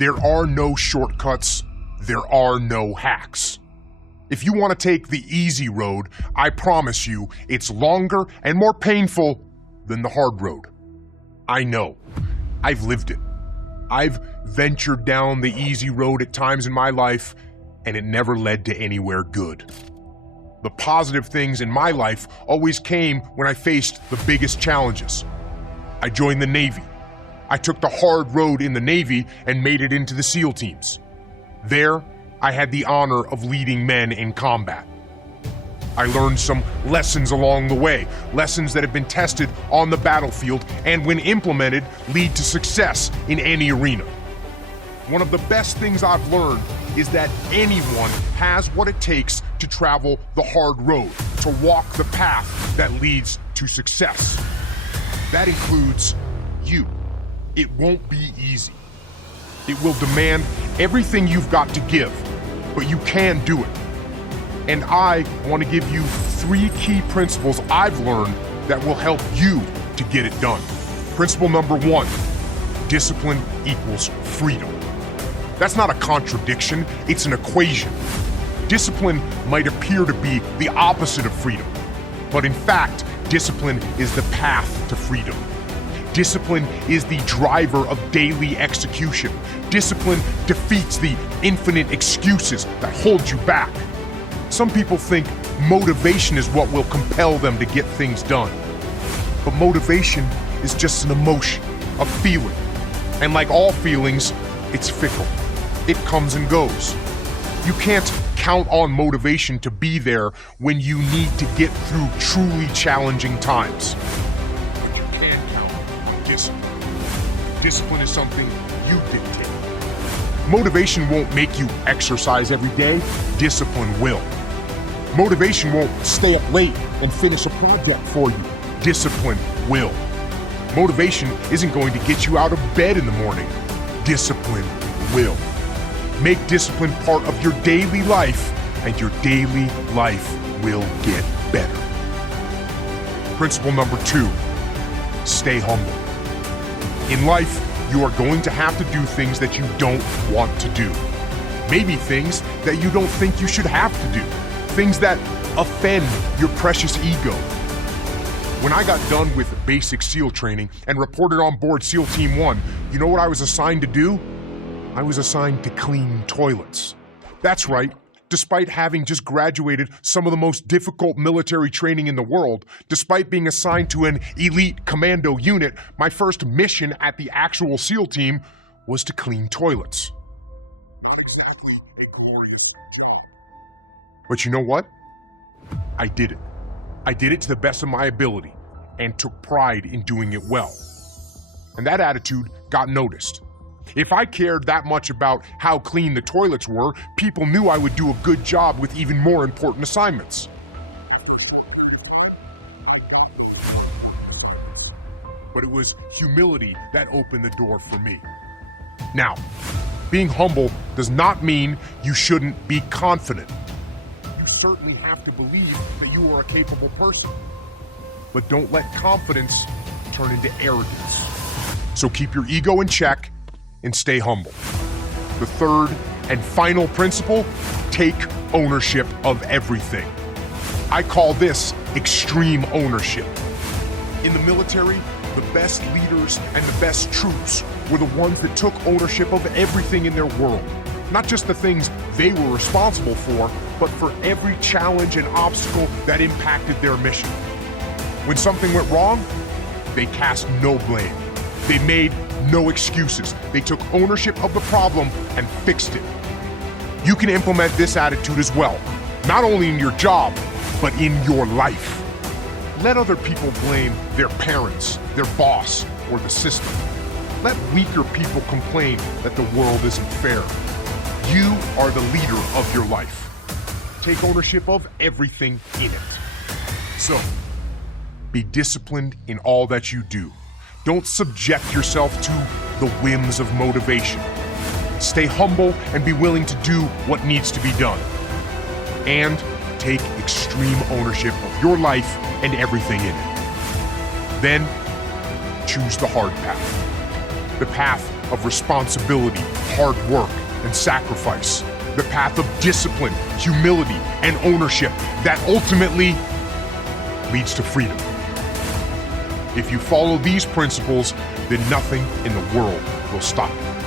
There are no shortcuts. There are no hacks. If you want to take the easy road, I promise you it's longer and more painful than the hard road. I know. I've lived it. I've ventured down the easy road at times in my life, and it never led to anywhere good. The positive things in my life always came when I faced the biggest challenges. I joined the Navy. I took the hard road in the Navy and made it into the SEAL teams. There, I had the honor of leading men in combat. I learned some lessons along the way, lessons that have been tested on the battlefield and when implemented lead to success in any arena. One of the best things I've learned is that anyone has what it takes to travel the hard road, to walk the path that leads to success. That includes you. It won't be easy. It will demand everything you've got to give, but you can do it. And I want to give you 3 key principles I've learned that will help you to get it done. Principle number 1, discipline equals freedom. That's not a contradiction, it's an equation. Discipline might appear to be the opposite of freedom, but in fact, discipline is the path to freedom. Discipline is the driver of daily execution. Discipline defeats the infinite excuses that hold you back. Some people think motivation is what will compel them to get things done. But motivation is just an emotion, a feeling. And like all feelings, it's fickle. It comes and goes. You can't count on motivation to be there when you need to get through truly challenging times. But you can count on discipline. Discipline is something you dictate. Motivation won't make you exercise every day. Discipline will. Motivation won't stay up late and finish a project for you. Discipline will. Motivation isn't going to get you out of bed in the morning. Discipline will. Make discipline part of your daily life, and your daily life will get better. Principle number 2, stay humble. In life, you are going to have to do things that you don't want to do. Maybe things that you don't think you should have to do. Things that offend your precious ego. When I got done with basic SEAL training and reported on board SEAL Team 1, you know what I was assigned to do? I was assigned to clean toilets. That's right. Despite having just graduated some of the most difficult military training in the world, despite being assigned to an elite commando unit, my first mission at the actual SEAL team was to clean toilets. Not exactly glorious. But you know what? I did it. I did it to the best of my ability and took pride in doing it well. And that attitude got noticed. If I cared that much about how clean the toilets were, people knew I would do a good job with even more important assignments. But it was humility that opened the door for me. Now, being humble does not mean you shouldn't be confident. You certainly have to believe that you are a capable person. But don't let confidence turn into arrogance. So keep your ego in check and stay humble. The third and final principle, take ownership of everything. I call this extreme ownership. In the military, the best leaders and the best troops were the ones that took ownership of everything in their world. Not just the things they were responsible for, but for every challenge and obstacle that impacted their mission. When something went wrong, they cast no blame. They made no excuses. They took ownership of the problem and fixed it. You can implement this attitude as well, not only in your job, but in your life. Let other people blame their parents, their boss, or the system. Let weaker people complain that the world isn't fair. You are the leader of your life. Take ownership of everything in it. So, be disciplined in all that you do. Don't subject yourself to the whims of motivation. Stay humble and be willing to do what needs to be done. And take extreme ownership of your life and everything in it. Then, choose the hard path. The path of responsibility, hard work, and sacrifice. The path of discipline, humility, and ownership that ultimately leads to freedom. If you follow these principles, then nothing in the world will stop you.